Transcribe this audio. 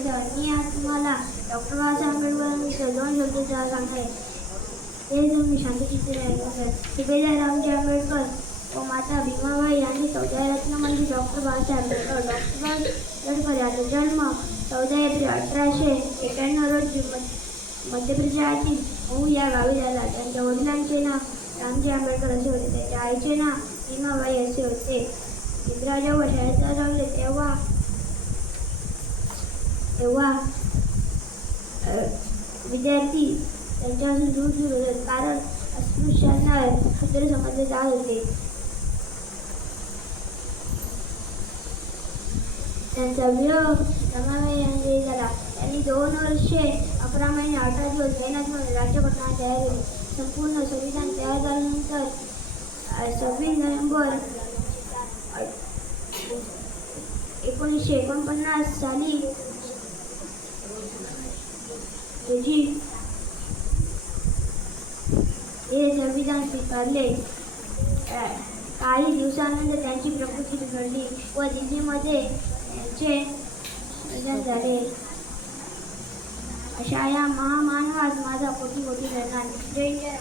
संविधान. मी आज तुम्हाला डॉक्टर बाबासाहेब आंबेडकरांविषयी 2 शब्द सांगणार आहे. ते तुम्ही शांतचित्त ऐका. सुभेदार रामजी आंबेडकर व माता भीमाबाई यांनी 14 रत्नांमध्ये डॉक्टर बाबासाहेब आंबेडकर. डॉक्टर बाबासाहेब आंबेडकर यांचा जन्म 14 एप्रिल 1891 रोजी मध्य प्रदेशातील महू या गावी झाला. त्यांच्या वडिलांचे नाव रामजी आंबेडकर असे होते. त्याच्या आईचे नाव भीमाबाई असे होते. इंदिरा जेव्हा शाळेत लागले तेव्हा विद्यार्थी त्यांच्यापासून दूर होते, कारण अस्पृश्यांना शूद्र समजले जात होते. त्यांचा विरोध रमाबाई यांनी झाला. त्यांनी 2 वर्षे 11 महिने 18 दिवस मेहनत म्हणून राज्यघटना तयार केली. संपूर्ण संविधान तयार झाल्यानंतर 26 नोव्हेंबर 1949 साली रोजी हे संविधान स्वीकारले. काही दिवसानंतर त्यांची प्रकृती बिघडली व दिल्लीमध्ये त्यांचे निधन झाले. अशा या महामानवास माझा कोटी कोटी धन्यवाद. जय जय.